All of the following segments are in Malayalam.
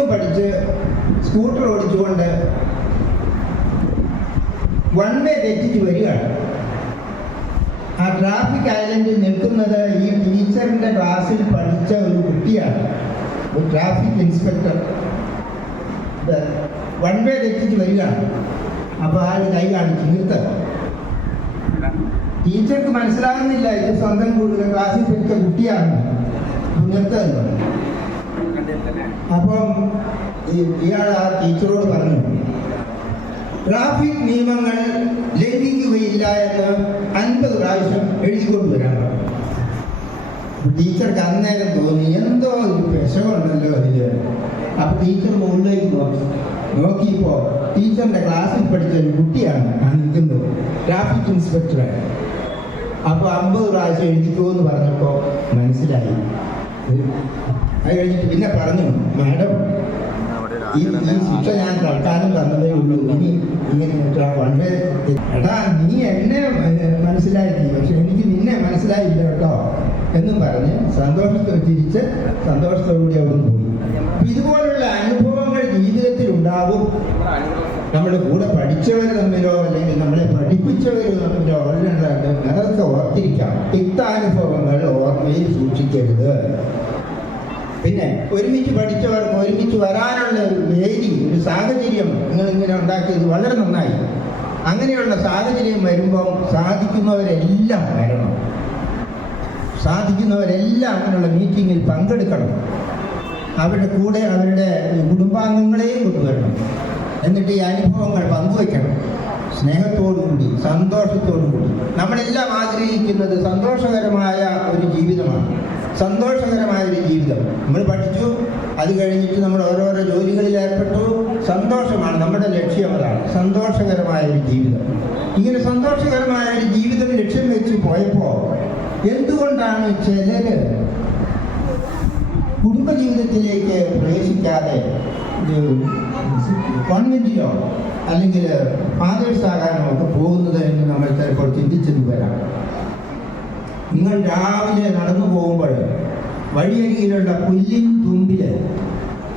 ഡ്രൈവിംഗ് പഠിച്ച് സ്കൂട്ടർ ഓടിച്ചുകൊണ്ട് വൺ വേ തെറ്റിച്ച് വരികയാണ്. ആ ട്രാഫിക് ഐലൻഡിൽ നിൽക്കുന്നത് ഈ ടീച്ചറിൻ്റെ ക്ലാസ്സിൽ പഠിച്ച ഒരു കുട്ടിയാണ്, ഒരു ട്രാഫിക് ഇൻസ്പെക്ടർ. വൺ വേ തെറ്റിച്ച് വരികയാണ്. അപ്പോൾ ആൾ കൈ കാണിച്ച് നിർത്തുക. ടീച്ചർക്ക് മനസ്സിലാകുന്നില്ല ഇത് സ്വന്തം ക്ലാസ്സിൽ പഠിച്ച കുട്ടിയാണ്, നിർത്തുക. അപ്പം ഇയാൾ ആ ടീച്ചറോട് പറഞ്ഞു, ട്രാഫിക് നിയമങ്ങൾ ലംഘിക്കുകയില്ല എന്ന് 50 പ്രാവശ്യം എഴുതിക്കൊണ്ട് വരാൻ പറഞ്ഞു. ടീച്ചർക്ക് അന്നേരം തോന്നി എന്തോ ഒരു പെശകുണ്ടല്ലോ അതില്. അപ്പൊ ടീച്ചർ മുകളിലേക്ക് നോക്കിയപ്പോ ടീച്ചറിന്റെ ക്ലാസ്സിൽ പഠിച്ച ഒരു കുട്ടിയാണ് നിൽക്കുന്നത്, ട്രാഫിക് ഇൻസ്പെക്ടറാണ്. അപ്പൊ 50 പ്രാവശ്യം എഴുതിക്കുമെന്ന് പറഞ്ഞപ്പോ മനസ്സിലായി. അത് കഴിഞ്ഞിട്ട് പിന്നെ പറഞ്ഞു, മാഡം ഈ ശിക്ഷ ഞാൻ തൽക്കാലം തന്നതേ ഉള്ളൂ, ഇനി ഇങ്ങനെ എടാ നീ എന്നെ മനസ്സിലാക്കി, പക്ഷെ എനിക്ക് നിന്നെ മനസ്സിലായില്ല കേട്ടോ എന്ന് പറഞ്ഞ് തിരിച്ച് സന്തോഷത്തോടുകൂടി അവിടെ പോയി. ഇതുപോലുള്ള അനുഭവങ്ങൾ ജീവിതത്തിൽ ഉണ്ടാവും. നമ്മുടെ കൂടെ പഠിച്ചവർ തമ്മിലോ അല്ലെങ്കിൽ നമ്മളെ പഠിപ്പിച്ചവർ തമ്മിലോ അതൊക്കെ ഓർത്തിരിക്കാം. തിക്താനുഭവങ്ങൾ ഓർമ്മയിൽ സൂക്ഷിക്കരുത്. പിന്നെ ഒരുമിച്ച് പഠിച്ചവർക്ക് ഒരുമിച്ച് വരാനുള്ള ഒരു വേദി, ഒരു സാഹചര്യം നിങ്ങളിങ്ങനെ ഉണ്ടാക്കിയത് വളരെ നന്നായി. അങ്ങനെയുള്ള സാഹചര്യം വരുമ്പം സാധിക്കുന്നവരെല്ലാം വരണം, സാധിക്കുന്നവരെല്ലാം അങ്ങനെയുള്ള മീറ്റിങ്ങിൽ പങ്കെടുക്കണം. അവരുടെ കൂടെ അവരുടെ കുടുംബാംഗങ്ങളെയും കൊണ്ടുവരണം. എന്നിട്ട് ഈ അനുഭവങ്ങൾ പങ്കുവയ്ക്കണം, സ്നേഹത്തോടുകൂടി സന്തോഷത്തോടുകൂടി. നമ്മളെല്ലാം ആഗ്രഹിക്കുന്നത് സന്തോഷകരമായ ഒരു ജീവിതമാണ്, സന്തോഷകരമായ ഒരു ജീവിതം. നമ്മൾ പഠിച്ചു, അത് കഴിഞ്ഞിട്ട് നമ്മൾ ഓരോരോ ജോലികളിൽ ഏർപ്പെട്ടു, സന്തോഷമാണ് നമ്മുടെ ലക്ഷ്യം. അതാണ് സന്തോഷകരമായ ഒരു ജീവിതം. ഇങ്ങനെ സന്തോഷകരമായ ഒരു ജീവിതം ലക്ഷ്യം വെച്ച് പോയപ്പോൾ എന്തുകൊണ്ടാണ് ചിലര് കുടുംബജീവിതത്തിലേക്ക് പ്രവേശിക്കാതെ കോൺവെന്റിലോ അല്ലെങ്കിൽ ഫാദേഴ്സ് ആകാനോ ഒക്കെ പോകുന്നത് എന്ന് നമ്മൾ ചിലപ്പോൾ ചിന്തിച്ചത് വരാം. നിങ്ങൾ രാവിലെ നടന്നു പോകുമ്പോൾ വഴിയരികിലുള്ള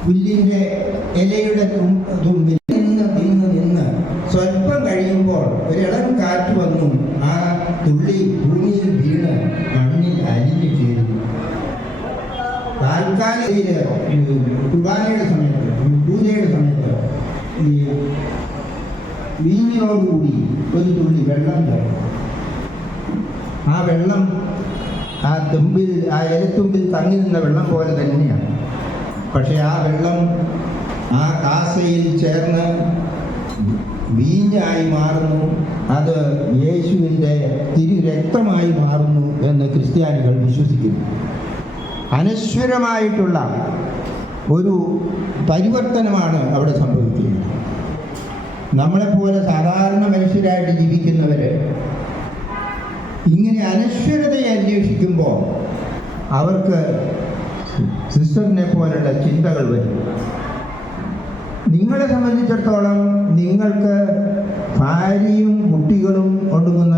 പുല്ലിൻ്റെ ഇലയുടെ തുമ്പിൽ നിന്ന് സ്വല്പം കഴിയുമ്പോൾ ഒരിളം കാറ്റ് വന്നു ആ തുള്ളി ഭൂമിയിൽ വീണ് മണ്ണിൽ അലിഞ്ഞു ചേരുന്നു. താൽക്കാലിക കുർബാനയുടെ സമയത്ത്, പൂജയുടെ സമയത്ത് ഈ വീഞ്ഞിനോടുകൂടി ഒരു തുള്ളി വെള്ളം തരും. ആ വെള്ളം ആ തുമ്പിൽ, ആ ഇലത്തുമ്പിൽ തങ്ങി നിന്ന വെള്ളം പോലെ തന്നെയാണ്. പക്ഷെ ആ വെള്ളം ആ കാസയിൽ ചേർന്ന് വീഞ്ഞായി മാറുന്നു, അത് യേശുവിൻ്റെ തിരുരക്തമായി മാറുന്നു എന്ന് ക്രിസ്ത്യാനികൾ വിശ്വസിക്കുന്നു. അനശ്വരമായിട്ടുള്ള ഒരു പരിവർത്തനമാണ് അവിടെ സംഭവിക്കുന്നത്. നമ്മളെപ്പോലെ സാധാരണ മനുഷ്യരായിട്ട് ജീവിക്കുന്നവർ ഇങ്ങനെ അനശ്വരതയെ അന്വേഷിക്കുമ്പോൾ അവർക്ക് സിസ്റ്ററിനെ പോലുള്ള ചിന്തകൾ വരും. നിങ്ങളെ സംബന്ധിച്ചിടത്തോളം നിങ്ങൾക്ക് ഭാര്യയും കുട്ടികളും ഒടുങ്ങുന്ന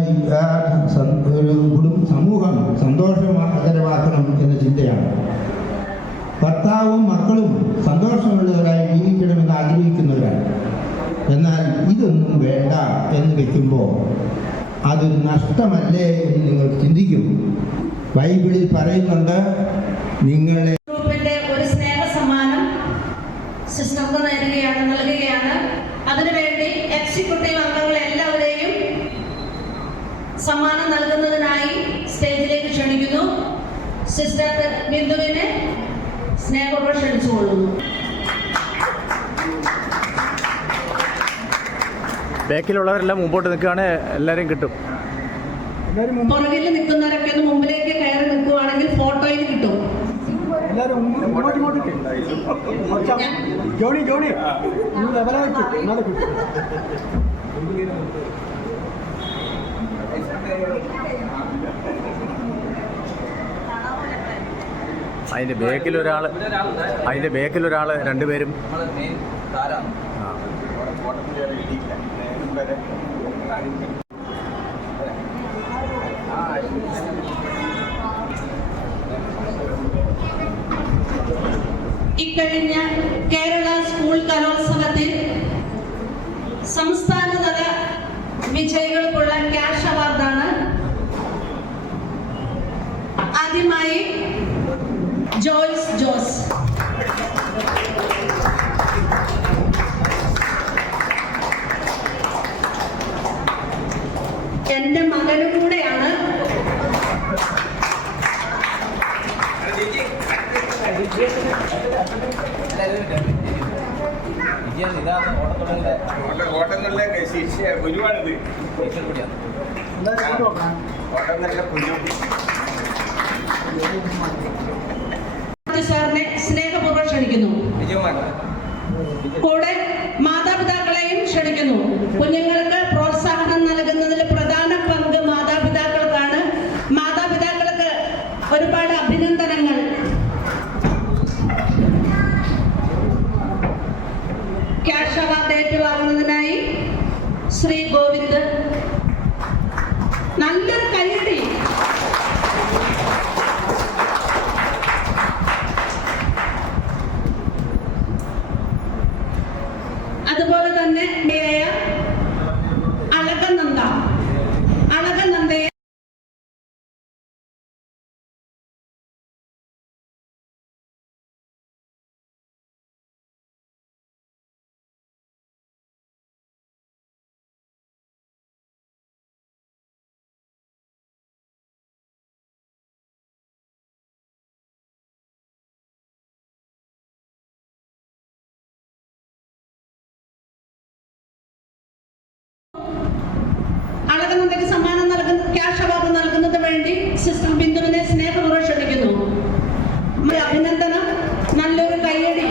ഒരു സമൂഹം സന്തോഷകരമാക്കണം എന്ന ചിന്തയാണ്. ഭർത്താവും മക്കളും സന്തോഷമുള്ളവരായി ജീവിക്കണമെന്ന് ആഗ്രഹിക്കുന്നവരാണ്. എന്നാൽ ഇതൊന്നും വേണ്ട എന്ന് വെക്കുമ്പോൾ അതൊരു നഷ്ടമല്ലേ എന്ന് നിങ്ങൾ ചിന്തിക്കും. ബൈബിളിൽ പറയുന്നുണ്ട്, നിങ്ങളെ ഒരു സ്നേഹ സമ്മാനം സിസ്റ്റർക്ക് നൽകുകയാണ്. അതിനുവേണ്ടി എക്സിക്യൂട്ടീവ് അംഗങ്ങളെ എല്ലാവരെയും സമ്മാനം നൽകുന്നതിനായി സ്റ്റേജിലേക്ക് ക്ഷണിക്കുന്നു. സിസ്റ്റർ ബിന്ദുവിനെ സ്നേഹപൂർവ്വം ക്ഷണിച്ചുകൊള്ളുന്നു. ബാക്കിലുള്ളവരെല്ലാം മുമ്പോട്ട് നിൽക്കുകയാണെങ്കിൽ എല്ലാവരെയും കിട്ടും. പുറകിൽ നിൽക്കുന്നവരൊക്കെ ഒന്ന് മുമ്പിലേക്ക് കയറി നിൽക്കുകയാണെങ്കിൽ ഫോട്ടോയിൽ കിട്ടും. അതിൻ്റെ ബേക്കിലൊരാൾ രണ്ടുപേരും ഇക്കഴിഞ്ഞ കേരള സ്കൂൾ കലോത്സവത്തിൽ സംസ്ഥാനതല വിജയികൾക്കുള്ള ക്യാഷ് അവാർഡാണ്. ആദ്യമായി ജോയ്സ് ജോസ്. എന്റെ മകനും കൂടെയാണ്. സാറിനെ സ്നേഹപൂർവ്വം ക്ഷണിക്കുന്നു. കൂടെ മാതാപിതാക്കളെയും ക്ഷണിക്കുന്നു. കുഞ്ഞുങ്ങൾക്ക് പ്രോത്സാഹനം നൽകുന്നതിൽ പ്രധാന പങ്ക് മാതാപിതാക്കൾക്കാണ്. മാതാപിതാക്കൾക്ക് ഒരുപാട് അഭിനന്ദനങ്ങൾ. ക്യാഷ് അവാർഡ് ഏറ്റുവാങ്ങുന്നതിനായി ശ്രീ ഗോവിന്ദ്. നല്ലൊരു കൈയടി. അതുപോലെ തന്നെ അളകനന്ദയെ അളകനന്ദയ്ക്ക് സമ്മാനം നൽകുന്ന ക്യാഷ് അവാർഡ് നൽകുന്നതിന് വേണ്ടി സിസ്റ്റർ ബിന്ദുവിനെ സ്നേഹപൂർവ്വം ക്ഷണിക്കുന്നു. അഭിനന്ദനം. നല്ലൊരു കയ്യടി.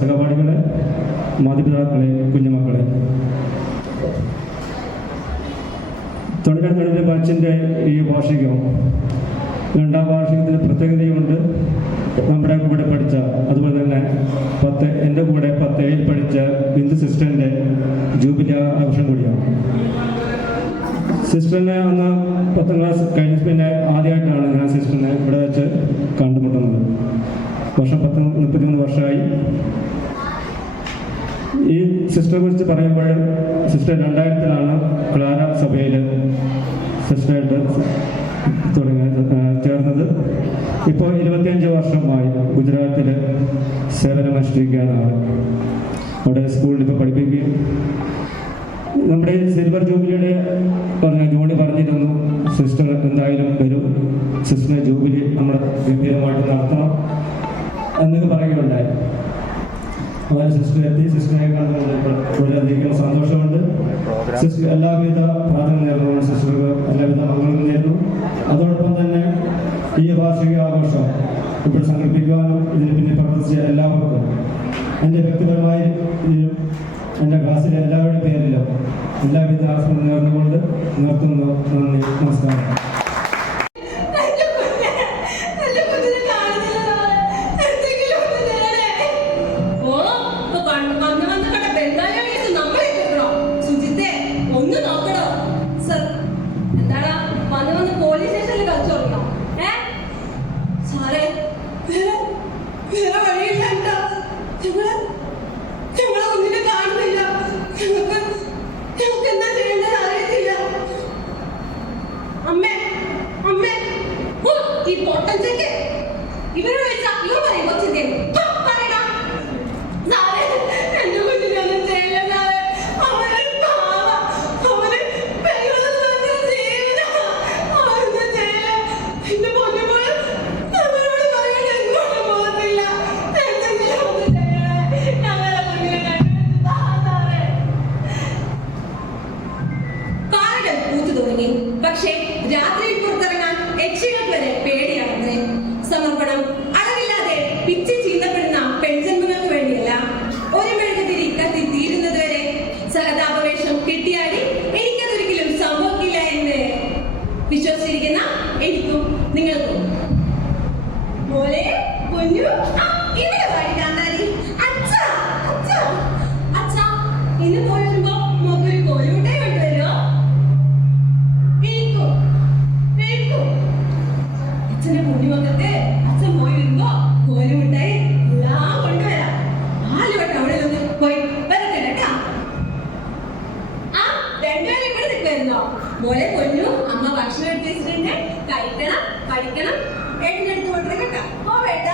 സഹപാഠികളെ, മാതാപിതാക്കളെ, കുഞ്ഞുമക്കളെ, 92 ബാച്ചിൻ്റെ ഈ വാർഷികം 2ാം വാർഷികത്തിന് പ്രത്യേകതയുണ്ട്. നമ്മുടെ കൂടെ പഠിച്ച, അതുപോലെ തന്നെ എൻ്റെ കൂടെ 10A പഠിച്ച ബിന്ദു സിസ്റ്ററിൻ്റെ ജൂബിലി ആഘോഷം കൂടിയാണ്. സിസ്റ്ററിനെ അന്ന് 10ാം ക്ലാസ് കഴിഞ്ഞ പിന്നെ ആദ്യമായിട്ടാണ് ഞാൻ സിസ്റ്ററിനെ ഇവിടെ വെച്ച് കണ്ടുമുട്ടുന്നത്. വർഷം 33 വർഷമായി. ഈ സിസ്റ്ററെ കുറിച്ച് പറയുമ്പോൾ സിസ്റ്റർ 2000-ലാണ് ക്ലാര സഭയിൽ സിസ്റ്ററായിട്ട് ചേർന്നത്. ഇപ്പോൾ 25 വർഷമായി ഗുജറാത്തിൽ സേവനമനുഷ്ഠിക്കുകയാണ്. അവിടെ സ്കൂളിൽ ഇപ്പോൾ പഠിപ്പിക്കുകയും നമ്മുടെ സിൽവർ ജൂബിലിയുടെ ജോണി പറഞ്ഞിരുന്നു, സിസ്റ്റർ എന്തായാലും വരും, സിസ്റ്ററിനെ ജൂബിലി നമ്മൾ ഗംഭീരമായിട്ട് നടത്തണം എന്നൊക്കെ പറയുകയുണ്ടായി. അതുപോലെ സിസ്റ്റർ എത്തി. സിസ്റ്ററിനെ കണ്ടുകൊണ്ട് വളരെയധികം സന്തോഷമുണ്ട്. സിസ്റ്റർ എല്ലാവിധ പ്രാർത്ഥന നേർന്നു, സിസ്റ്റർക്ക് എല്ലാവിധ മംഗളങ്ങളും നേരുന്നു. അതോടൊപ്പം തന്നെ ഈ വാർഷിക ആഘോഷം ഇപ്പോൾ സംഘടിപ്പിക്കുവാനും ഇതിന് പിന്നിൽ പ്രവർത്തിച്ച എല്ലാവർക്കും എൻ്റെ വ്യക്തിപരമായ എൻ്റെ ക്ലാസ്സിലെ എല്ലാവരുടെ പേരിലും എല്ലാവിധ ആശംസ നേർന്നുകൊണ്ട് നിർത്തുന്നു. നന്ദി, നമസ്കാരം. പക്ഷേ രാത്രിയിൽ പുറത്തിറങ്ങാൻ യക്ഷികൾക്ക് വരെ പേടിയാണ്. സമർപ്പണം അളവില്ലാതെ പിച്ച് ചീന്തപ്പെടുന്ന പെൺജന്മങ്ങൾക്ക് വേണ്ടിയല്ല, ഒരു മെഴുകുതിരി കത്തി തീരുന്നതുവരെ സഹതാപവേഷം കെട്ടിയാടി എനിക്കതൊരിക്കലും സംഭവിക്കില്ല എന്ന് വിശ്വസിച്ചിരിക്കുന്ന എനിക്കും നിങ്ങൾക്കും. മോളെ, കുഞ്ഞു, ഇവിടെ വായിക്കാന്താരി. അച്ഛാ, അച്ഛാ, അച്ഛാ, ഇന്ന് പോയി വരുമ്പോ മോക്കൊരു കോഴിമുട്ടായി കൊണ്ടുവരുമോ? അച്ഛന്റെ കുഞ്ഞുമക്കൾക്ക് അച്ഛൻ പോയി വരുമ്പോ കോലുമിട്ടായി എല്ലാം കൊണ്ടുവരാം. ആലുവട്ടം അവിടെ നിന്ന് പോയി വരട്ടെ കേട്ടാ. ആ, രണ്ടുപേരും ഇവിടെ നിൽക്കുമായിരുന്നോ? മോളെ പൊന്നു, അമ്മ ഭക്ഷണം എടുത്ത് വെച്ചിട്ടുണ്ട്, കഴിക്കണം, പഠിക്കണം. എഴുന്നെടുത്ത് കൊണ്ടുവരും കേട്ടാ. പോവേട്ട.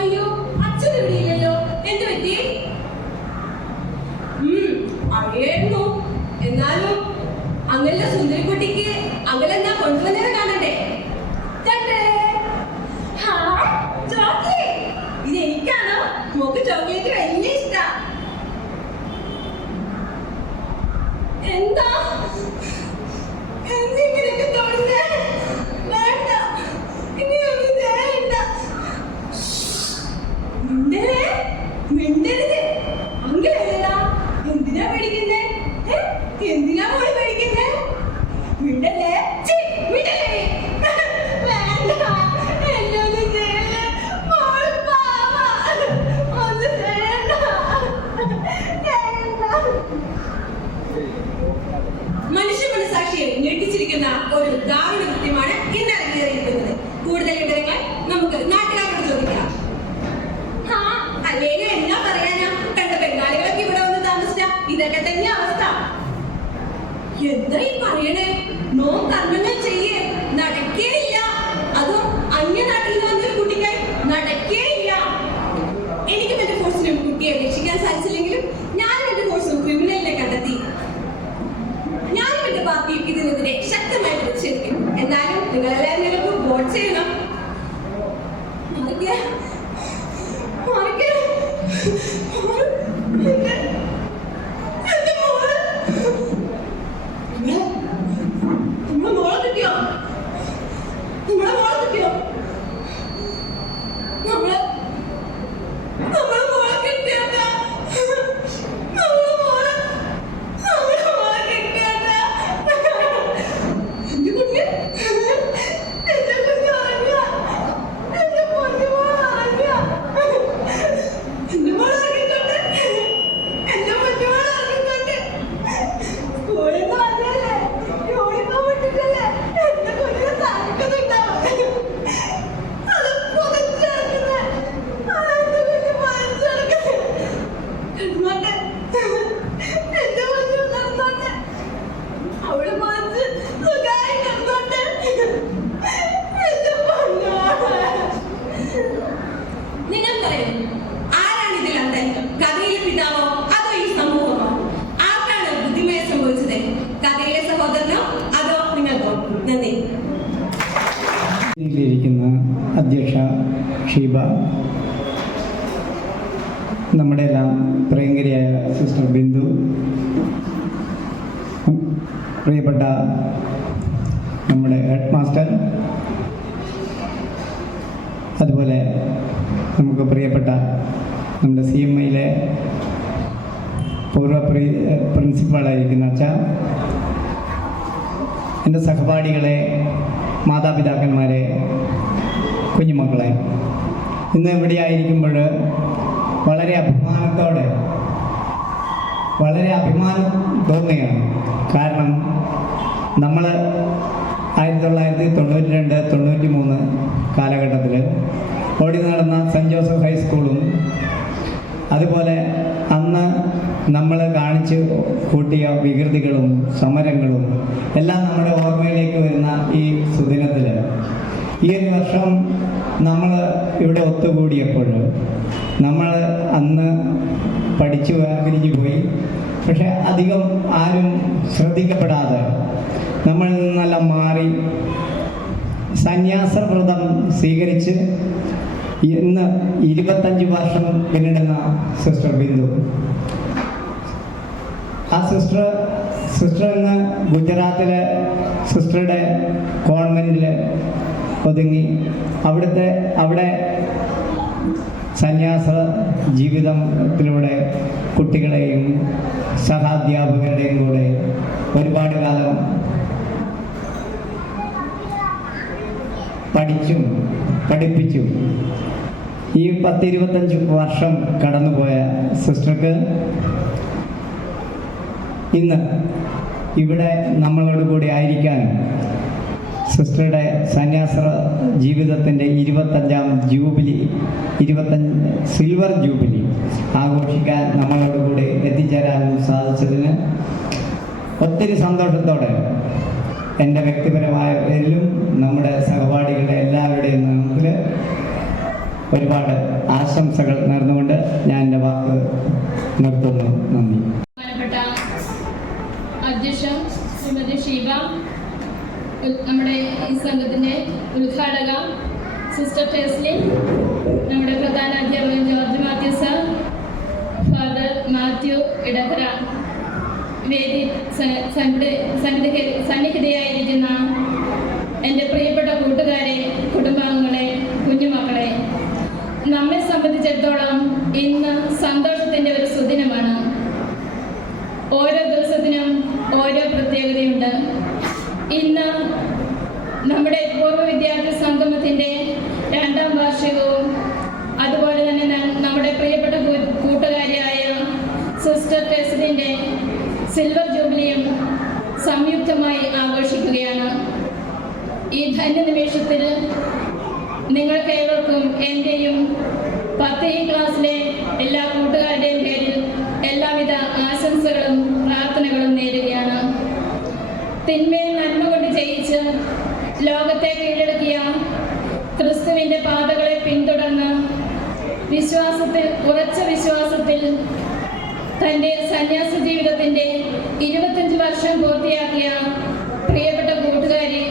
അയ്യോ, അച്ഛൻ ഇവിടെയില്ലല്ലോ. എന്ത് പറ്റി? അറിയായിരുന്നു. എന്നാലും അങ്ങനെ സുന്ദരിക്കുട്ടിക്ക് അകലെന്താ കൊണ്ടുവന്നത് കാണണ്ടേ? ഇത് എനിക്കാണോ? മോക്ക് ചോക്ലേറ്റ് വലിയ ഇഷ്ടാ. എന്താ എന്തിങ്ങനെയൊക്കെ തോന്നുന്നേ? വേണ്ട, ഇനിയൊന്നും ചെയ്യണ്ട. മിണ്ടരുത്, മിണ്ടരുത്. അങ്ങനെയല്ലടാ. എന്തിനാ പേടിക്കുന്നേ? എന്തിനാ മോള് പേടിക്കുന്നേ? മിണ്ടല്ലേ, മിണ്ടല്ലേ. വേണ്ട, എന്നൊന്നും ചെയ്യല്ലേ. മോള് പാവാ. ഒന്നും ചെയ്യണ്ട. മനുഷ്യ മനസാക്ഷിയെ ഞെട്ടിച്ചിരിക്കുന്ന ഒരു ദാരുണ കൃത്യമാണ് ഇന്ന് അരങ്ങേറിയിരിക്കുന്നത്. കൂടുതൽ വിവരങ്ങൾ നമുക്ക് നാട്ടുകാരോട് ചോദിക്കാം. അല്ലെങ്കിൽ എന്നാ പറയാനാ? കണ്ട ബംഗാളികളൊക്കെ ഇവിടെ വന്ന് താമസിച്ച ഇതൊക്കെ തന്നെ അവസ്ഥ. എന്താ ഈ പറയണേ? നോ കർമ്മങ്ങൾ ചെയ്യേ, നടക്കേയില്ല. അതും അന്യനാട്ടിൽ നിന്ന് വന്നൊരു കുട്ടിക്കായി നടക്കേയില്ല. എനിക്കും എന്റെ ഫോഴ്സിനും കുട്ടിയെ രക്ഷിക്കാൻ സാധിച്ചില്ലെങ്കിലും ഞാനും എന്റെ ഫോഴ്സും ക്രിമിനലിനെ കണ്ടെത്തി. ഞാനും എന്റെ പാർട്ടിയും ഇതിനെതിരെ ശക്തമായി പ്രതിഷേധിക്കും. എന്നാൽ നന്ദി. ിരിക്കുന്ന അധ്യക്ഷ ഷീബ, നമ്മുടെ എല്ലാം പ്രിയങ്കരിയായ സിസ്റ്റർ ബിന്ദു, പ്രിയപ്പെട്ട നമ്മുടെ ഹെഡ് മാസ്റ്റർ, അതുപോലെ നമുക്ക് പ്രിയപ്പെട്ട നമ്മുടെ CMIയിലെ പൂർവ്വ പ്രിൻസിപ്പാളായിരിക്കുന്ന അച്ഛ, എൻ്റെ സഹപാഠികളെ, മാതാപിതാക്കന്മാരെ, കുഞ്ഞുമക്കളെ, ഇന്ന് ഇവിടെ ആയിരിക്കുമ്പോൾ വളരെ അഭിമാനം തോന്നുകയാണ്. കാരണം നമ്മൾ 1992-93 കാലഘട്ടത്തിൽ ഓടി നടന്ന സെൻറ്റ് ജോസഫ് ഹൈസ്കൂളും അതുപോലെ അന്ന് നമ്മൾ കാണിച്ച് കൂട്ടിയ വികൃതികളും സമരങ്ങളും എല്ലാം നമ്മുടെ ഓർമ്മയിലേക്ക് വരുന്ന ഈ സുദിനത്തിൽ ഈ ഒരു വർഷം നമ്മൾ ഇവിടെ ഒത്തുകൂടിയപ്പോൾ നമ്മൾ അന്ന് പഠിച്ചു വേർപിരിഞ്ഞു പോയി. പക്ഷെ അധികം ആരും ശ്രദ്ധിക്കപ്പെടാതെ നമ്മളിൽ നിന്നെല്ലാം മാറി സന്യാസവ്രതം സ്വീകരിച്ച് ഇന്ന് 25 വർഷം പിന്നിടുന്ന സിസ്റ്റർ ബിന്ദു. ആ സിസ്റ്റർ ഇന്ന് ഗുജറാത്തിലെ സിസ്റ്ററുടെ കോൺവെൻറ്റിൽ ഒതുങ്ങി അവിടെ സന്യാസ ജീവിതത്തിലൂടെ കുട്ടികളെയും സഹാധ്യാപകരുടെയും കൂടെ ഒരുപാട് കാലം പഠിപ്പിച്ചു. ഈ 10-25 വർഷം കടന്നുപോയ സിസ്റ്റർക്ക് ഇന്ന് ഇവിടെ നമ്മളോട് കൂടി ആയിരിക്കാനും സിസ്റ്ററുടെ സന്യാസ ജീവിതത്തിൻ്റെ 25ാം ജൂബിലി, 25 സിൽവർ ജൂബിലി ആഘോഷിക്കാൻ നമ്മളോട് കൂടി എത്തിച്ചേരാനും സാധിച്ചതിന് ഒത്തിരി സന്തോഷത്തോടെ എൻ്റെ വ്യക്തിപരമായ പേരിലും നമ്മുടെ സഹപാഠികളുടെ എല്ലാവരുടെയും നാമത്തിൽ ഒരുപാട് ആശംസകൾ നേർന്നുകൊണ്ട് ഞാൻ എൻ്റെ വാക്ക് നിർത്തുന്നു. നന്ദി. ബഹുമാനപ്പെട്ട അധ്യക്ഷ ശ്രീമതി ഷീബ, നമ്മുടെ ഈ സംഘത്തിൻ്റെ ഉദ്ഘാടക സിസ്റ്റർ ടെസ്ലി, നമ്മുടെ പ്രധാന അധ്യാപകൻ George Mathew sir, Father Mathew Edakara, വേദി സന്നിഹിതയായിരിക്കുന്ന എൻ്റെ പ്രിയപ്പെട്ട കൂട്ടുകാരെ, കുടുംബാംഗങ്ങളെ, കുഞ്ഞുമക്കളെ, നമ്മെ സംബന്ധിച്ചിടത്തോളം ഇന്ന് സന്തോഷത്തിൻ്റെ ഒരു സുദിനമാണ്. ഓരോ ദിവസത്തിനും ഓരോ പ്രത്യേകതയുണ്ട്. ഇന്ന് നമ്മുടെ പൂർവ്വ വിദ്യാർത്ഥി സംഗമത്തിൻ്റെ 2ാം വാർഷികവും അതുപോലെ തന്നെ നമ്മുടെ പ്രിയപ്പെട്ട കൂട്ടുകാരിയായ സിസ്റ്റർ ടെസ്ലിൻ്റെ സിൽവർ ജൂബിലിയും സംയുക്തമായി ആഘോഷിക്കുകയാണ്. ഈ ധന്യനിമിഷത്തിൽ നിങ്ങൾക്കേവർക്കും എൻ്റെയും 10ാം ക്ലാസ്സിലെ എല്ലാ കൂട്ടുകാരുടെയും പേരിൽ എല്ലാവിധ ആശംസകളും പ്രാർത്ഥനകളും നേരുകയാണ്. തിന്മയെ നന്മ കൊണ്ട് ജയിച്ച് ലോകത്തെ കീഴടക്കിയ ക്രിസ്തുവിൻ്റെ പാതകളെ പിന്തുടർന്ന് ഉറച്ച വിശ്വാസത്തിൽ തൻ്റെ സന്യാസ ജീവിതത്തിൻ്റെ 25 വർഷം പൂർത്തിയാക്കിയ പ്രിയപ്പെട്ട കൂട്ടുകാരി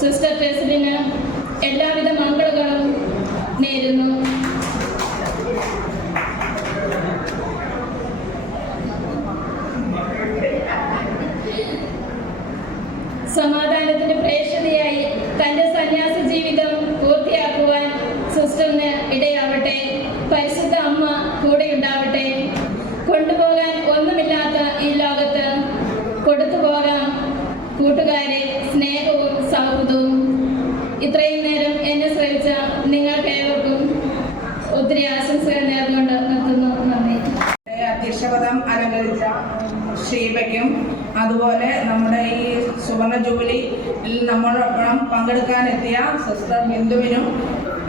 സിസ്റ്റർ ടെസ്ലിന് എല്ലാവിധ മംഗളങ്ങളും നേരുന്നു. സമാധാനത്തിന് പ്രേക്ഷിതയായി തൻ്റെ സന്യാസ ജീവിതം പൂർത്തിയാക്കുവാൻ സിസ്റ്ററിന് ഇടയാവട്ടെ. പരിശുദ്ധ അമ്മ കൂടെയുണ്ടാവട്ടെ. കൊണ്ടുപോകാൻ ഒന്നുമില്ലാത്ത ഈ ലോകത്ത് കൊടുത്തു പോകാം കൂട്ടുകാരെ സ്നേഹവും സൗഹൃദവും. ഇത്രയും നേരം എന്നെ ശ്രമിച്ച നിങ്ങൾക്കേവർക്കും ഒത്തിരി ആശംസകൾ നേർന്നുകൊണ്ട് നിർത്തുന്നു. നന്ദി. അധ്യക്ഷപദം അലങ്കരിച്ച ഷീബയ്ക്കും അതുപോലെ നമ്മുടെ ഈ സുവർണ ജൂബിലിയിൽ നമ്മളോടൊപ്പം പങ്കെടുക്കാനെത്തിയ സിസ്റ്റർ ബിന്ദുവിനും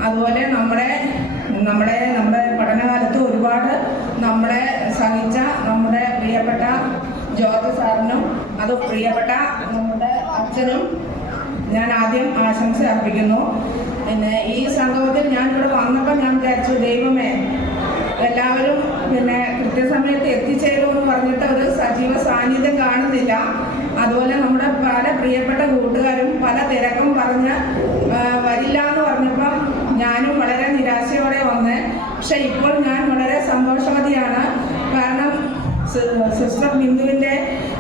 അതുപോലെ നമ്മുടെ പഠനകാലത്ത് ഒരുപാട് നമ്മളെ സഹിച്ച നമ്മുടെ പ്രിയപ്പെട്ട ജോർജ് സാറിനും അത് പ്രിയപ്പെട്ട നമ്മുടെ അച്ഛനും ഞാൻ ആദ്യം ആശംസ അർപ്പിക്കുന്നു. പിന്നെ ഈ സംഭവത്തിൽ ഞാനിവിടെ വന്നപ്പോൾ ഞാൻ വിചാരിച്ചു, ദൈവമേ, എല്ലാവരും കൃത്യസമയത്ത് എത്തിച്ചേരുമെന്ന് പറഞ്ഞിട്ട് ഒരു സജീവ സാന്നിധ്യം കാണുന്നില്ല. അതുപോലെ നമ്മുടെ പല പ്രിയപ്പെട്ട കൂട്ടുകാരും പല തിരക്കും പറഞ്ഞ് വരില്ല എന്ന് പറഞ്ഞപ്പം ഞാനും വളരെ നിരാശയോടെ വന്ന്. പക്ഷെ ഇപ്പോൾ ഞാൻ വളരെ സന്തോഷവതിയാണ്. കാരണം സിസ്റ്റർ ബിന്ദുവിൻ്റെ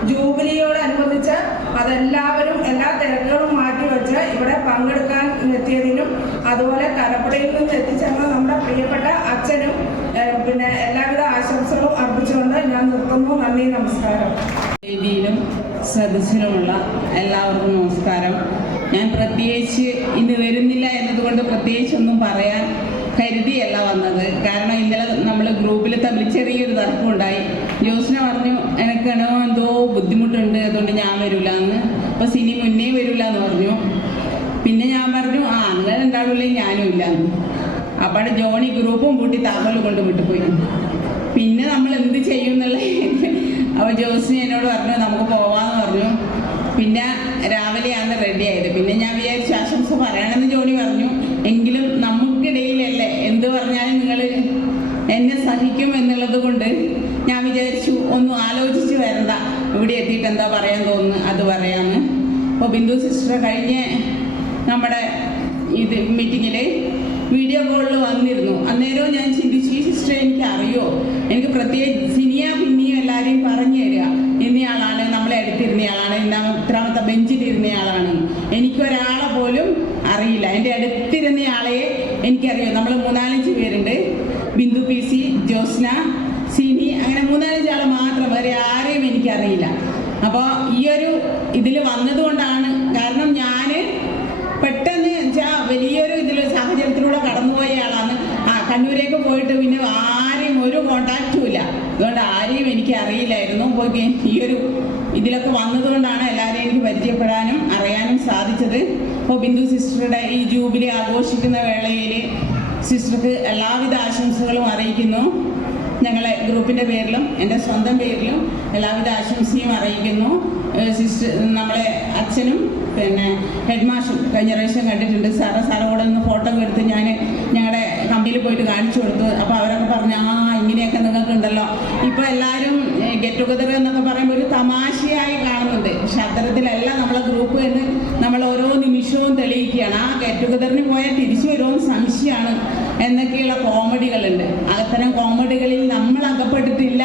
ജൂബിലിയോടനുബന്ധിച്ച് അതെല്ലാവരും എല്ലാ തിരക്കുകളും മാറ്റിവെച്ച് ഇവിടെ പങ്കെടുക്കാൻ എത്തിയതിനും അതുപോലെ കരപ്പുഴയിൽ നിന്ന് എത്തിച്ചേർന്ന നമ്മുടെ പ്രിയപ്പെട്ട അച്ഛനും പിന്നെ എല്ലാവിധ ആശംസകളും അർപ്പിച്ചുകൊണ്ട് ഞാൻ നിർത്തുന്നു. നന്ദി, നമസ്കാരം. വേദിയിലും സദസ്സിലുമുള്ള എല്ലാവർക്കും നമസ്കാരം. ഞാൻ പ്രത്യേകിച്ച് ഇന്ന് വരുന്നില്ല എന്നതുകൊണ്ട് പ്രത്യേകിച്ചൊന്നും പറയാൻ കരുതിയല്ല വന്നത്. കാരണം ഇന്നലെ നമ്മൾ ഗ്രൂപ്പിൽ തമ്മിൽ ചെറിയൊരു തർക്കമുണ്ടായി. ജോസ്ന പറഞ്ഞു എനിക്കാണോ എന്തോ ബുദ്ധിമുട്ടുണ്ട്, അതുകൊണ്ട് ഞാൻ വരില്ല എന്ന്. അപ്പോൾ സിനി മുന്നേ വരില്ല എന്ന് പറഞ്ഞു. പിന്നെ ഞാൻ പറഞ്ഞു നിങ്ങൾ ഉണ്ടാവില്ലേ, ഞാനും ഇല്ല എന്ന്. അപ്പോൾ ജോണി ഗ്രൂപ്പും കൂട്ടി താക്കോൽ കൊണ്ട് വിട്ടുപോയി. പിന്നെ നമ്മൾ എന്ത് ചെയ്യും എന്നുള്ള അപ്പോൾ ജോസ്ന എന്നോട് പറഞ്ഞു നമുക്ക് പോവാമെന്ന് പറഞ്ഞു. പിന്നെ രാവിലെയാണ് റെഡി ആയത്. പിന്നെ ഞാൻ വിചാരിച്ചു ആശംസ പറയണമെന്ന് ജോണി പറഞ്ഞു. എങ്കിലും നമുക്കിടയിലല്ലേ എന്ത് പറഞ്ഞാലും നിങ്ങൾ എന്നെ സഹിക്കും എന്നുള്ളത് കൊണ്ട് ഞാൻ വിചാരിച്ചു ഒന്നും ആലോചിച്ച് വരണ്ട, ഇവിടെ എത്തിയിട്ട് എന്താ പറയാൻ തോന്നുന്നു അത് പറയാമെന്ന്. അപ്പോൾ ബിന്ദു സിസ്റ്റർ കഴിഞ്ഞ നമ്മുടെ മീറ്റിങ്ങിൽ വീഡിയോ കോളിൽ വന്നിരുന്നു. അന്നേരവും ഞാൻ ചിന്തിച്ചു ഈ സിസ്റ്റർ എനിക്ക് അറിയോ, എനിക്ക് പ്രത്യേകിച്ച് പിന്നെയും എല്ലാവരെയും പറഞ്ഞു തരിക ഇന്നയാളാണ്, നമ്മളെ അടുത്തിരുന്നയാളാണ്, ഇത്രാമത്തെ ബെഞ്ചിലിരുന്നയാളാണ്. എനിക്കൊരാളെ പോലും അറിയില്ല. എൻ്റെ അടുത്തിരുന്നയാളെ എനിക്കറിയാം. നമ്മൾ 3-5 പേരുണ്ട്. ബിന്ദു PC, ജോസ്ന, സിനി, അങ്ങനെ 3-5 ആൾ മാത്രം, വേറെ ആരെയും എനിക്കറിയില്ല. അപ്പോൾ ഈ ഒരു ഇതിൽ വന്നതുകൊണ്ടാണ്. കാരണം ഞാൻ പെട്ടെന്ന് വലിയൊരു സാഹചര്യത്തിലൂടെ കടന്നുപോയ ആളാണ്. കണ്ണൂരേക്ക് പോയിട്ട് പിന്നെ ആരെയും ഒരു കോണ്ടാക്റ്റും ഇല്ല. അതുകൊണ്ട് ആരെയും എനിക്ക് അറിയില്ലായിരുന്നു. അപ്പോൾ ഈ ഒരു ഇതിലൊക്കെ വന്നതുകൊണ്ടാണ് എല്ലാവരെയും എനിക്ക് പരിചയപ്പെടാനും അറിയാനും സാധിച്ചത്. അപ്പോൾ ബിന്ദു സിസ്റ്ററുടെ ഈ ജൂബിലി ആഘോഷിക്കുന്ന വേളയിൽ സിസ്റ്റർക്ക് എല്ലാവിധ ആശംസകളും അറിയിക്കുന്നു. ഞങ്ങളെ ഗ്രൂപ്പിൻ്റെ പേരിലും എൻ്റെ സ്വന്തം പേരിലും എല്ലാവിധ ആശംസയും അറിയിക്കുന്നു. സിസ്റ്റർ നമ്മളെ അച്ഛനും പിന്നെ ഹെഡ് മാഷും കഴിഞ്ഞ പ്രാവശ്യം കണ്ടിട്ടുണ്ട്. സാറോടെ ഒന്ന് ഫോട്ടോ എടുത്ത് ഞാൻ ഞങ്ങളുടെ കമ്പനിയിൽ പോയിട്ട് കാണിച്ചു കൊടുത്തു. അപ്പോൾ അവരൊക്കെ പറഞ്ഞു ഇങ്ങനെയൊക്കെ നിങ്ങൾക്കുണ്ടല്ലോ. ഇപ്പോൾ എല്ലാവരും ഗെറ്റ് ടുഗദർ എന്നൊക്കെ പറയുമ്പോൾ ഒരു തമാശയായി കാണുന്നുണ്ട്. പക്ഷെ അത്തരത്തിലല്ല നമ്മളെ ഗ്രൂപ്പ് എന്ന് നമ്മൾ ഓരോ നിമിഷവും തെളിയിക്കുകയാണ്. ആ ഗെറ്റ് ടുഗദറിന് പോയാൽ തിരിച്ചു വരുമെന്ന് സംശയമാണ് എന്നൊക്കെയുള്ള കോമഡികളുണ്ട്. അത്തരം കോമഡികളിൽ നമ്മൾ അകപ്പെട്ടിട്ടില്ല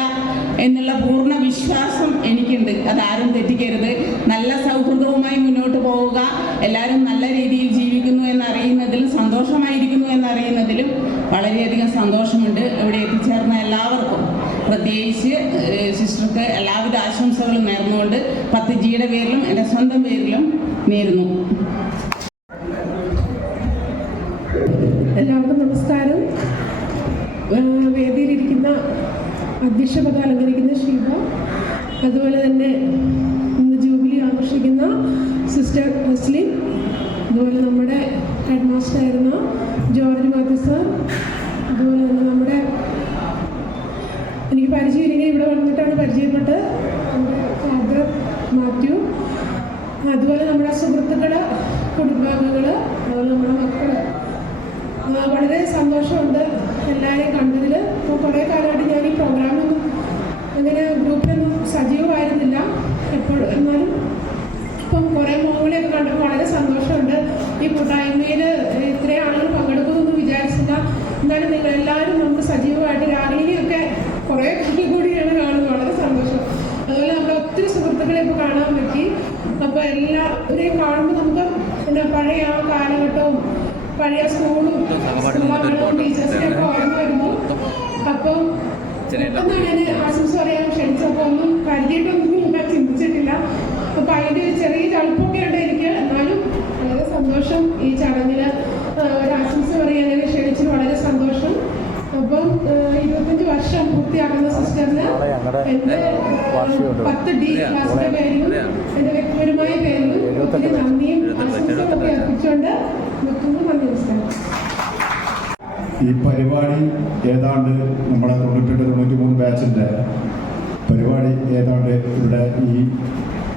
എന്നുള്ള പൂർണ്ണ വിശ്വാസം എനിക്കുണ്ട്. അതാരും തെറ്റിക്കരുത്. നല്ല സൗഹൃദവുമായി മുന്നോട്ട് പോവുക, എല്ലാവരും നല്ല രീതിയിൽ ജീവിക്കുന്നു എന്നറിയുന്നതിലും സന്തോഷമായിരിക്കുന്നു എന്നറിയുന്നതിലും വളരെയധികം സന്തോഷമുണ്ട്. ഇവിടെ എത്തിച്ചേർന്ന എല്ലാവർക്കും പ്രത്യേകിച്ച് സിസ്റ്റർക്ക് എല്ലാവിധ ആശംസകളും നേർന്നുകൊണ്ട് 10Gയുടെ പേരിലും എൻ്റെ സ്വന്തം പേരിലും നേരുന്നു. എല്ലാവർക്കും നമസ്കാരം. വേദിയിലിരിക്കുന്ന അധ്യക്ഷ പദം അലങ്കരിക്കുന്ന ഷീബ, അതുപോലെ തന്നെ ഇന്ന് ജൂബിലി ആഘോഷിക്കുന്ന സിസ്റ്റർ തസ്ലിം, അതുപോലെ നമ്മുടെ ഹെഡ് മാസ്റ്റർ ആയിരുന്ന ജോർജ് മാത്യു സാർ, അതുപോലെ തന്നെ നമ്മുടെ എനിക്ക് പരിചയമില്ലെങ്കിൽ ഇവിടെ വന്നിട്ടാണ് പരിചയപ്പെട്ട് ഫാദർ മാത്യു, അതുപോലെ നമ്മുടെ സുഹൃത്തുക്കൾ, കുടുംബാംഗങ്ങൾ, അതുപോലെ നമ്മുടെ മക്കൾ. വളരെ സന്തോഷമുണ്ട് എല്ലാവരെയും കണ്ടതിൽ. ഇപ്പോൾ കുറേ കാലമായിട്ട് ഞാൻ ഈ പ്രോഗ്രാമൊന്നും അങ്ങനെ ഗ്രൂപ്പിലൊന്നും സജീവമായിരുന്നില്ല എപ്പോഴും. എന്നാലും ഇപ്പം കുറേ മോങ്ങളെയൊക്കെ കണ്ടപ്പോൾ വളരെ സന്തോഷമുണ്ട്. ഈ കൂട്ടായ്മയിൽ ഇത്രയും ആളുകൾ പങ്കെടുക്കുമെന്ന് വിചാരിച്ചില്ല. എന്നാലും നിങ്ങൾ എല്ലാവരും നമുക്ക് സജീവമായിട്ട് രാവിലെയൊക്കെ കുറേ കൂടിയാണ് കാണുന്നത്. വളരെ സന്തോഷം. അതുപോലെ നമ്മുടെ ഒത്തിരി സുഹൃത്തുക്കളെ ഇപ്പോൾ കാണാൻ പറ്റി. അപ്പോൾ എല്ലാവരെയും കാണുമ്പോൾ നമുക്ക് പിന്നെ പഴയ ആ കാലഘട്ടവും പഴയ സ്കൂളും ടീച്ചേഴ്സിനെ ഒക്കെ ഓർമ്മ വരുന്നു. അപ്പം ഒന്നാണ് ഞാൻ ആശംസ പറയാൻ ക്ഷണിച്ചപ്പോൾ ഒന്നും കരുതിയിട്ടൊന്നും ഞാൻ ചിന്തിച്ചിട്ടില്ല. അപ്പം അതിൻ്റെ ഒരു ചെറിയ ചളുപ്പൊക്കെ ഉണ്ട് എനിക്ക്. എന്നാലും വളരെ സന്തോഷം ഈ ചടങ്ങിൽ ഒരു ആശംസ പറയാൻ ക്ഷണിച്ചത്. വളരെ സന്തോഷം. അപ്പം 25 വർഷം പൂർത്തിയാക്കുന്ന സിസ്റ്ററിന് എൻ്റെ 10D ക്ലാസിൻ്റെ പേരിലും എൻ്റെ വ്യക്തിപരമായ പേരിലും ഒത്തിരി നന്ദിയും ആശംസകളൊക്കെ അർപ്പിച്ചുകൊണ്ട് നിൽക്കുന്നു. നന്ദി, നമസ്കാരം. ഈ പരിപാടി ഏതാണ്ട് നമ്മുടെ 98-93 ബാച്ചിൻ്റെ പരിപാടി ഏതാണ്ട് ഇവിടെ ഈ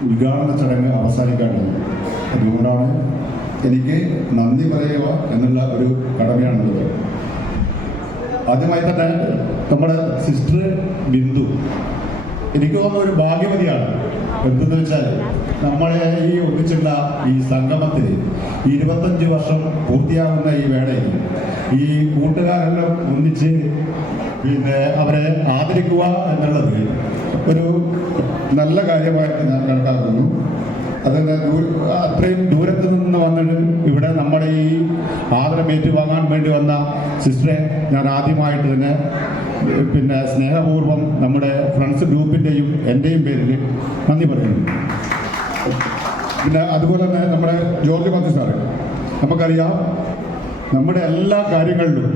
ഉദ്ഘാടന ചടങ്ങ് അവസാനിക്കാനുള്ളത്. അതുകൊണ്ടാണ് എനിക്ക് നന്ദി പറയുക എന്നുള്ള ഒരു കടമയാണുള്ളത്. ആദ്യമായി തന്നെ നമ്മുടെ സിസ്റ്റർ ബിന്ദു എനിക്ക് തോന്നുന്ന ഒരു ഭാഗ്യവതിയാണ്. എന്തെന്ന് വെച്ചാൽ നമ്മളെ ഈ ഒന്നിച്ചുള്ള ഈ സംഗമത്തിൽ 25 വർഷം പൂർത്തിയാകുന്ന ഈ വേളയിൽ ഈ കൂട്ടുകാരെല്ലാം ഒന്നിച്ച് പിന്നെ അവരെ ആദരിക്കുക എന്നുള്ളത് ഒരു നല്ല കാര്യമായിട്ട് ഞാൻ കണക്കാക്കുന്നു. അതിൻ്റെ അത്രയും ദൂരത്ത് നിന്ന് വന്നിട്ട് ഇവിടെ നമ്മുടെ ഈ ആദരം ഏറ്റുവാങ്ങാൻ വേണ്ടി വന്ന സിസ്റ്ററെ ഞാൻ ആദ്യമായിട്ട് തന്നെ പിന്നെ സ്നേഹപൂർവ്വം നമ്മുടെ ഫ്രണ്ട്സ് ഗ്രൂപ്പിൻ്റെയും എൻ്റെയും പേരിൽ നന്ദി പറയുന്നു. പിന്നെ അതുപോലെ തന്നെ നമ്മുടെ ജോർജ് മത്തി സാറ്, നമുക്കറിയാം നമ്മുടെ എല്ലാ കാര്യങ്ങളിലും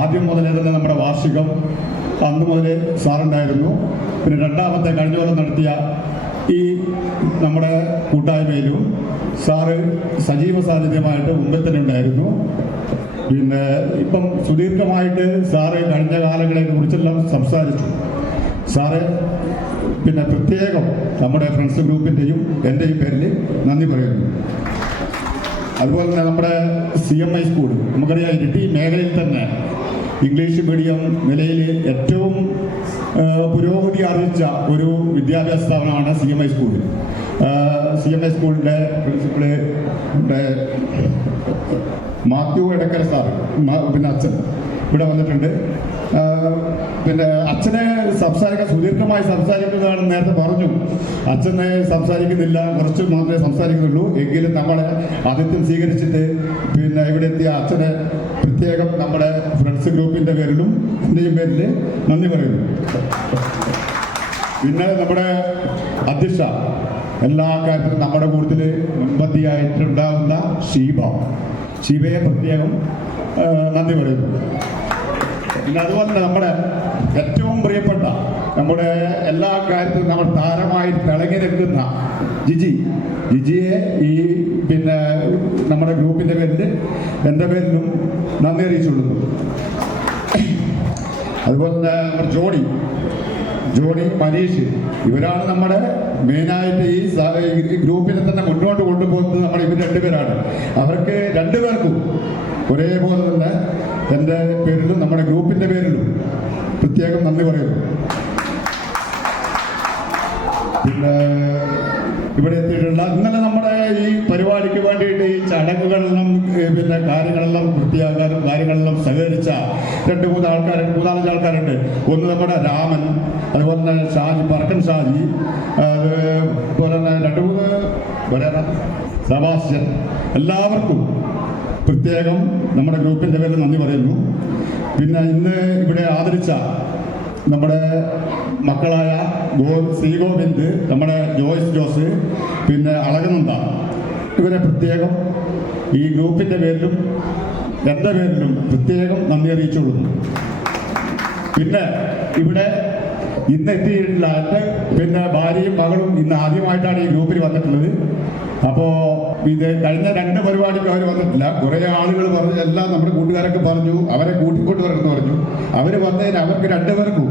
ആദ്യം മുതലേ തന്നെ നമ്മുടെ വാർഷികം അന്ന് മുതലേ സാറുണ്ടായിരുന്നു. പിന്നെ രണ്ടാമത്തെ കഴിഞ്ഞ കൊല്ലം നടത്തിയ ഈ നമ്മുടെ കൂട്ടായ്മയിലും സാറ് സജീവ സാന്നിധ്യമായിട്ട് മുമ്പേ തന്നെ ഉണ്ടായിരുന്നു. പിന്നെ ഇപ്പം സുദീർഘമായിട്ട് സാറ് കഴിഞ്ഞ കാലങ്ങളെ കുറിച്ചെല്ലാം സംസാരിച്ചു. സാറ് പിന്നെ പ്രത്യേകം നമ്മുടെ ഫ്രണ്ട്സ് ഗ്രൂപ്പിൻ്റെയും എൻ്റെയും പേരിൽ നന്ദി പറയുന്നു. അതുപോലെ തന്നെ നമ്മുടെ CMI സ്കൂൾ, നമുക്കറിയാം ഇരിട്ടി മേഖലയിൽ തന്നെ ഇംഗ്ലീഷ് മീഡിയം നിലയിൽ ഏറ്റവും പുരോഗതി അറിയിച്ച ഒരു വിദ്യാഭ്യാസ സ്ഥാപനമാണ് CMI സ്കൂൾ. CMI സ്കൂളിൻ്റെ പ്രിൻസിപ്പള് നമ്മുടെ മാത്യു എടക്കര സാറ്, പിന്നെ അച്ഛൻ ഇവിടെ വന്നിട്ടുണ്ട്. പിന്നെ അച്ഛനെ സുദീർഘമായി സംസാരിക്കുന്നതാണെന്ന് നേരത്തെ പറഞ്ഞു. അച്ഛനെ സംസാരിക്കുന്നില്ല, കുറച്ച് മാത്രമേ സംസാരിക്കുന്നുള്ളൂ. എങ്കിലും നമ്മളെ ആതിഥ്യം സ്വീകരിച്ചിട്ട് പിന്നെ ഇവിടെ എത്തിയ അച്ഛനെ പ്രത്യേകം നമ്മുടെ ഫ്രണ്ട്സ് ഗ്രൂപ്പിൻ്റെ പേരിലും എൻ്റെയും പേരിൽ നന്ദി പറയുന്നു. പിന്നെ നമ്മുടെ അധ്യക്ഷ, എല്ലാ കാര്യത്തിലും നമ്മുടെ കൂട്ടത്തിൽ മുൻപന്തിയായിട്ടുണ്ടാകുന്ന ഷീബയെ പ്രത്യേകം നന്ദി പറയുന്നു. പിന്നെ അതുപോലെ തന്നെ നമ്മുടെ ഏറ്റവും പ്രിയപ്പെട്ട, നമ്മുടെ എല്ലാ കാര്യത്തിലും നമ്മൾ താരമായി തിളങ്ങി നിൽക്കുന്ന ജിജിയെ ഈ പിന്നെ നമ്മുടെ ഗ്രൂപ്പിൻ്റെ പേരിൽ എൻ്റെ പേരിലും നന്ദി അറിയിച്ചുകൊള്ളുന്നു. അതുപോലെ തന്നെ നമ്മുടെ ജോണി മനീഷ്, ഇവരാണ് നമ്മുടെ മെയിനായിട്ട് ഈ ഗ്രൂപ്പിനെ തന്നെ മുന്നോട്ട് കൊണ്ടുപോകുന്നത്. നമ്മൾ ഇവർ രണ്ടുപേരാണ്. അവർക്ക് രണ്ടുപേർക്കും ഒരേപോലെ തന്നെ എൻ്റെ പേരിലും നമ്മുടെ ഗ്രൂപ്പിൻ്റെ പേരിലും പ്രത്യേകം നന്ദി പറയുന്നു. പിന്നെ ഇവിടെ എത്തിയിട്ടുള്ള ഇന്നലെ നമ്മുടെ ഈ പരിപാടിക്ക് വേണ്ടിയിട്ട് ഈ ചടങ്ങുകളെല്ലാം പിന്നെ കാര്യങ്ങളെല്ലാം വൃത്തിയാക്കാനും കാര്യങ്ങളെല്ലാം സഹകരിച്ച മൂന്നാലഞ്ച് ആൾക്കാരുണ്ട്. ഒന്ന് നമ്മുടെ രാമൻ, അതുപോലെ തന്നെ ഷാജി, പറക്കൻ ഷാജി, അതുപോലെ തന്നെ സെബാസ്റ്റ്യൻ, എല്ലാവർക്കും പ്രത്യേകം നമ്മുടെ ഗ്രൂപ്പിൻ്റെ പേരിൽ നന്ദി പറയുന്നു. പിന്നെ ഇന്ന് ഇവിടെ ആദരിച്ച നമ്മുടെ മക്കളായ ശ്രീഗോവിന്ദ്, നമ്മുടെ ജോയ്സ് ജോസ്, പിന്നെ അളകനന്ദ, ഇവരെ പ്രത്യേകം ഈ ഗ്രൂപ്പിൻ്റെ പേരിലും എൻ്റെ പേരിലും പ്രത്യേകം നന്ദി അറിയിച്ചുകൊള്ളുന്നു. പിന്നെ ഇവിടെ ഇന്ന് എത്തിയിട്ടുള്ള എൻ്റെ പിന്നെ ഭാര്യയും മകളും ഇന്ന് ആദ്യമായിട്ടാണ് ഈ ഗ്രൂപ്പിൽ വന്നിട്ടുള്ളത്. അപ്പോൾ ഇത് കഴിഞ്ഞ 2 പരിപാടിക്ക് അവർ വന്നിട്ടില്ല. കുറേ ആളുകൾ പറഞ്ഞു, എല്ലാം നമ്മുടെ കൂട്ടുകാരൊക്കെ പറഞ്ഞു അവരെ കൂട്ടിക്കൊണ്ട് വരണമെന്ന് പറഞ്ഞു. അവർ വന്നതിന് അവർക്ക് 2 പേർക്കും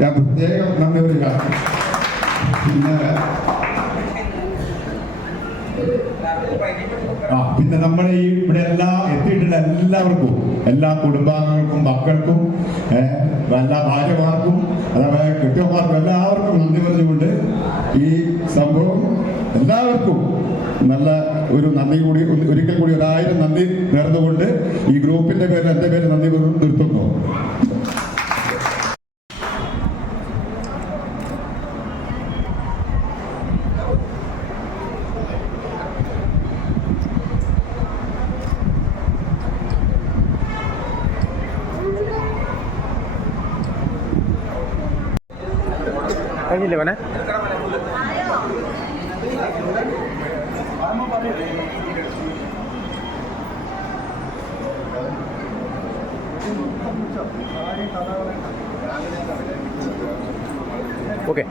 ഞാൻ പ്രത്യേകം നന്ദി പറയുക. പിന്നെ നമ്മുടെ ഈ ഇവിടെ എത്തിയിട്ടുള്ള എല്ലാവർക്കും, എല്ലാ കുടുംബാംഗങ്ങൾക്കും, മക്കൾക്കും, എല്ലാ ഭാര്യമാർക്കും, അതേപോലെ കെട്ടിയമാർക്കും എല്ലാവർക്കും നന്ദി പറഞ്ഞുകൊണ്ട് ഈ സംഭവം എല്ലാവർക്കും നല്ല ഒരു നന്ദി കൂടി, ഒരിക്കൽ കൂടി 1000 നന്ദി നേർന്നുകൊണ്ട് ഈ ഗ്രൂപ്പിന്റെ പേരിൽ എൻ്റെ പേര് നന്ദി നിർത്തുന്നു. കഴിഞ്ഞില്ലേ മോനെ? ഓക്കെ.